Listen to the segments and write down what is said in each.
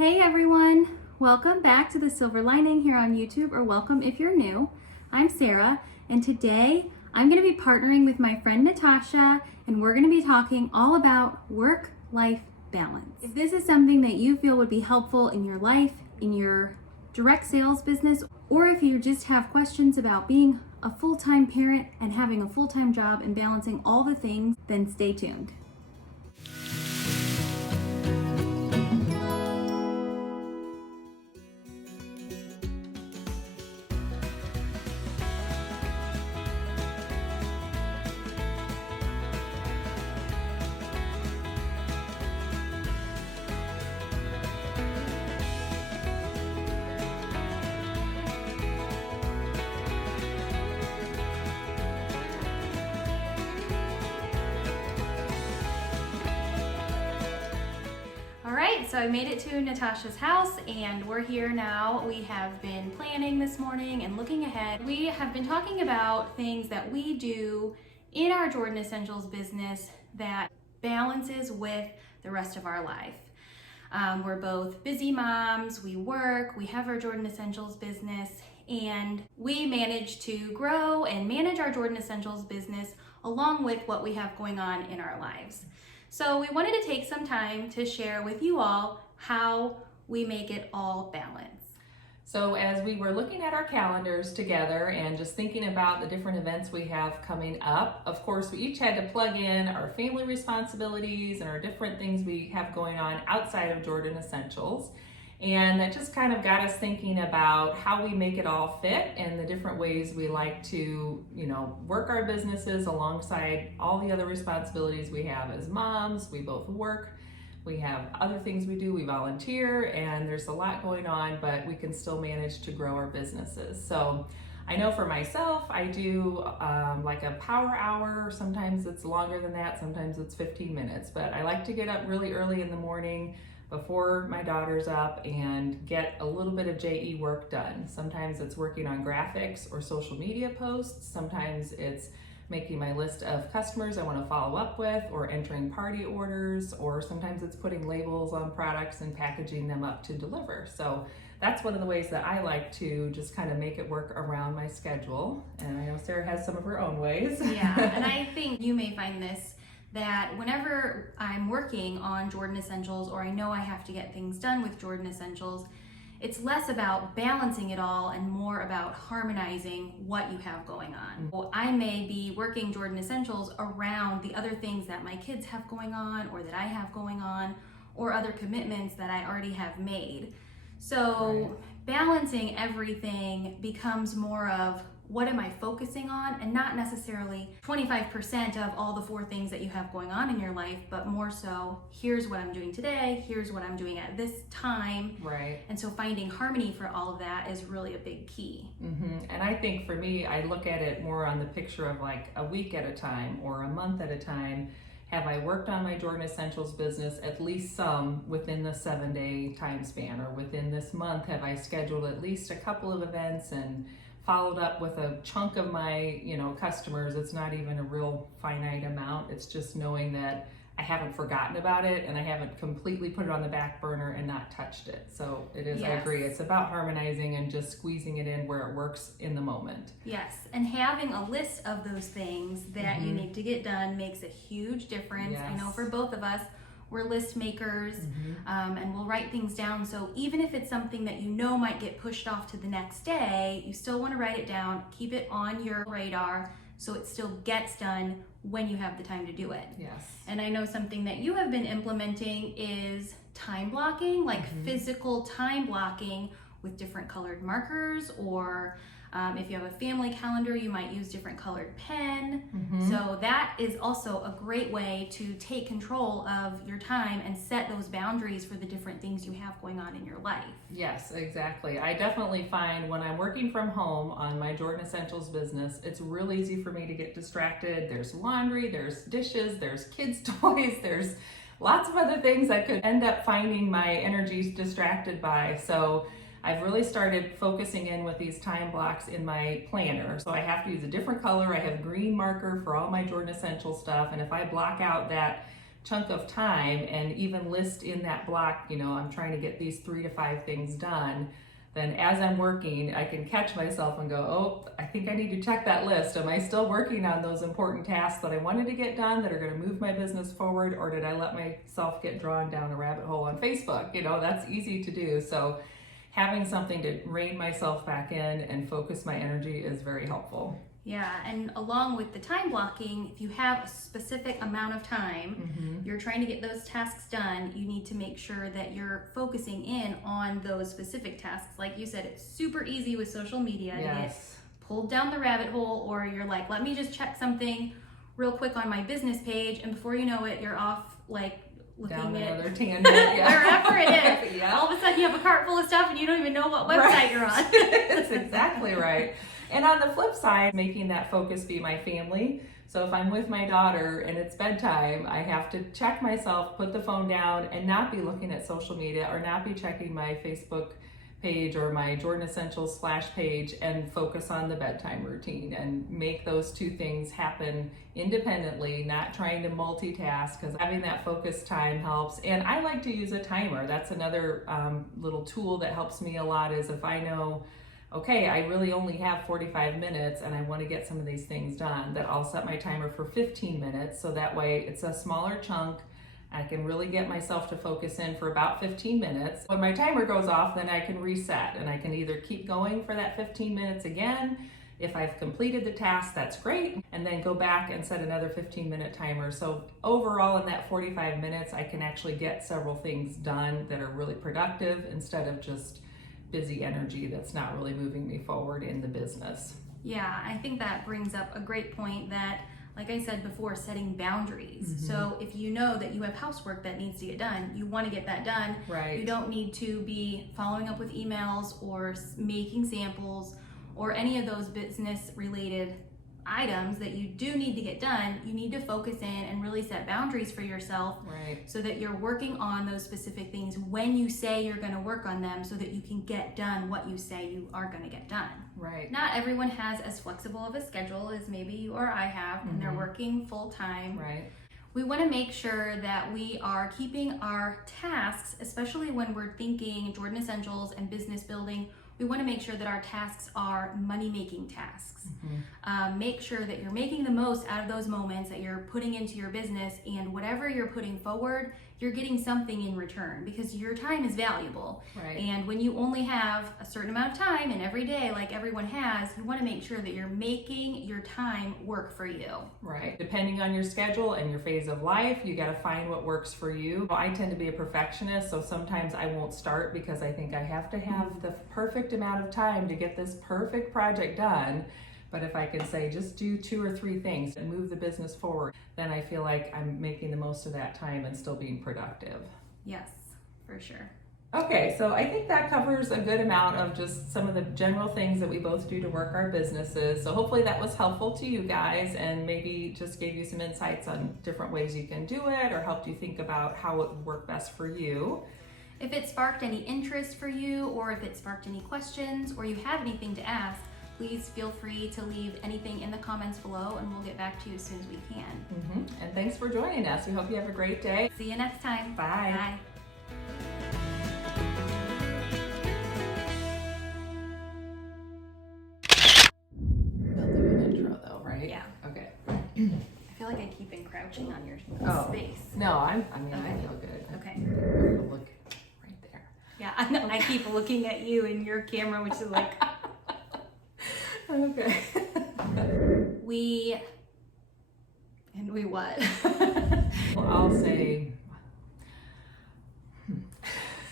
Hey everyone, welcome back to The Silver Lining here on YouTube, or welcome if you're new. I'm Sarah, and today I'm going to be partnering with my friend Natasha, and we're going to be talking all about work-life balance. If this is something that you feel would be helpful in your life, in your direct sales business, or if you just have questions about being a full-time parent and having a full-time job and balancing all the things, then stay tuned. So I made it to Natasha's house and we're here now. We have been planning this morning and looking ahead. We have been talking about things that we do in our Jordan Essentials business that balances with the rest of our life. We're both busy moms, we work, we have our Jordan Essentials business, and we manage to grow and manage our Jordan Essentials business along with what we have going on in our lives. So we wanted to take some time to share with you all how we make it all balance. So as we were looking at our calendars together and just thinking about the different events we have coming up, of course we each had to plug in our family responsibilities and our different things we have going on outside of Jordan Essentials. And that just kind of got us thinking about how we make it all fit and the different ways we like to, work our businesses alongside all the other responsibilities we have as moms. We both work, we have other things we do, we volunteer, and there's a lot going on, but we can still manage to grow our businesses. So I know for myself, I do like a power hour. Sometimes it's longer than that, sometimes it's 15 minutes, but I like to get up really early in the morning before my daughter's up and get a little bit of JE work done. Sometimes it's working on graphics or social media posts. Sometimes it's making my list of customers I want to follow up with, or entering party orders, or sometimes it's putting labels on products and packaging them up to deliver. So that's one of the ways that I like to just kind of make it work around my schedule. And I know Sarah has some of her own ways. Yeah, and I think you may find this, that whenever I'm working on Jordan Essentials, or I know I have to get things done with Jordan Essentials, it's less about balancing it all and more about harmonizing what you have going on. Well, I may be working Jordan Essentials around the other things that my kids have going on, or that I have going on, or other commitments that I already have made. So balancing everything becomes more of, what am I focusing on, and not necessarily 25% of all the 4 things that you have going on in your life, but more so, here's what I'm doing today, here's what I'm doing at this time. Right. And so finding harmony for all of that is really a big key. And I think for me, I look at it more on the picture of like a week at a time or a month at a time. Have I worked on my Jordan Essentials business at least some within the 7-day time span, or within this month have I scheduled at least a couple of events and followed up with a chunk of my customers. It's not even a real finite amount. It's just knowing that I haven't forgotten about it and I haven't completely put it on the back burner and not touched it. So it is, Yes. I agree, it's about harmonizing and just squeezing it in where it works in the moment. Yes, and having a list of those things that you need to get done makes a huge difference. Yes. I know for both of us, we're list makers, and we'll write things down. So even if it's something that might get pushed off to the next day, you still want to write it down, keep it on your radar so it still gets done when you have the time to do it. Yes. And I know something that you have been implementing is time blocking, like physical time blocking with different colored markers, or if you have a family calendar, you might use different colored pen. So that is also a great way to take control of your time and set those boundaries for the different things you have going on in your life. Yes, exactly. I definitely find when I'm working from home on my Jordan Essentials business, it's real easy for me to get distracted. There's laundry, there's dishes, there's kids' toys, there's lots of other things I could end up finding my energy distracted by. So I've really started focusing in with these time blocks in my planner. So I have to use a different color. I have green marker for all my Jordan Essential stuff. And if I block out that chunk of time and even list in that block, I'm trying to get these 3 to 5 things done, then as I'm working, I can catch myself and go, oh, I think I need to check that list. Am I still working on those important tasks that I wanted to get done that are going to move my business forward, or did I let myself get drawn down a rabbit hole on Facebook? That's easy to do. So having something to rein myself back in and focus my energy is very helpful. Yeah, and along with the time blocking, if you have a specific amount of time, you're trying to get those tasks done, you need to make sure that you're focusing in on those specific tasks. Like you said, it's super easy with social media to get pulled down the rabbit hole, or you're like, let me just check something real quick on my business page, and before you know it, you're off like looking down at another tangent, wherever it is. Yeah. All of a sudden you have a cart full of stuff and you don't even know what website you're on. That's exactly right. And on the flip side, making that focus be my family. So if I'm with my daughter and it's bedtime, I have to check myself, put the phone down, and not be looking at social media or not be checking my Facebook page or my Jordan Essentials splash page, and focus on the bedtime routine and make those 2 things happen independently, not trying to multitask, because having that focus time helps. And I like to use a timer. That's another little tool that helps me a lot, is if I know, okay, I really only have 45 minutes and I want to get some of these things done, that I'll set my timer for 15 minutes. So that way it's a smaller chunk. I can really get myself to focus in for about 15 minutes. When my timer goes off, then I can reset and I can either keep going for that 15 minutes again. If I've completed the task, that's great. And then go back and set another 15-minute timer. So overall in that 45 minutes, I can actually get several things done that are really productive, instead of just busy energy that's not really moving me forward in the business. Yeah, I think that brings up a great point that, like I said before, setting boundaries. So if you know that you have housework that needs to get done, you want to get that done. Right. You don't need to be following up with emails or making samples or any of those business related items that you do need to get done. You need to focus in and really set boundaries for yourself, so that you're working on those specific things when you say you're going to work on them, so that you can get done what you say you are going to get done. Right. Not everyone has as flexible of a schedule as maybe you or I have, and they're working full time. Right. We want to make sure that we are keeping our tasks, especially when we're thinking Jordan Essentials and business building. We want to make sure that our tasks are money-making tasks. Make sure that you're making the most out of those moments that you're putting into your business, and whatever you're putting forward, you're getting something in return, because your time is valuable. Right. And when you only have a certain amount of time in every day, like everyone has, you want to make sure that you're making your time work for you. Right. Depending on your schedule and your phase of life, you got to find what works for you. I tend to be a perfectionist, so sometimes I won't start because I think I have to have the perfect amount of time to get this perfect project done. But if I can say just do 2 or 3 things and move the business forward, then I feel like I'm making the most of that time and still being productive. Yes, for sure. Okay, so I think that covers a good amount of just some of the general things that we both do to work our businesses. So hopefully that was helpful to you guys, and maybe just gave you some insights on different ways you can do it, or helped you think about how it would work best for you. If it sparked any interest for you, or if it sparked any questions, or you have anything to ask, please feel free to leave anything in the comments below, and we'll get back to you as soon as we can. And thanks for joining us. We hope you have a great day. See you next time. Bye. Bye. They'll do an intro though, right? Yeah. Okay. I feel like I keep encroaching on your space. No, I Okay. feel good. Okay. I'm gonna look right there. Yeah, I know. I keep looking at you and your camera, which is like, Okay. we what? Well, I'll say.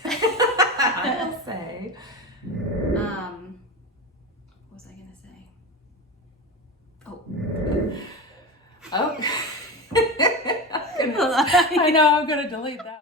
I'll say. What was I gonna say? Oh. Oh. I know, I'm gonna delete that.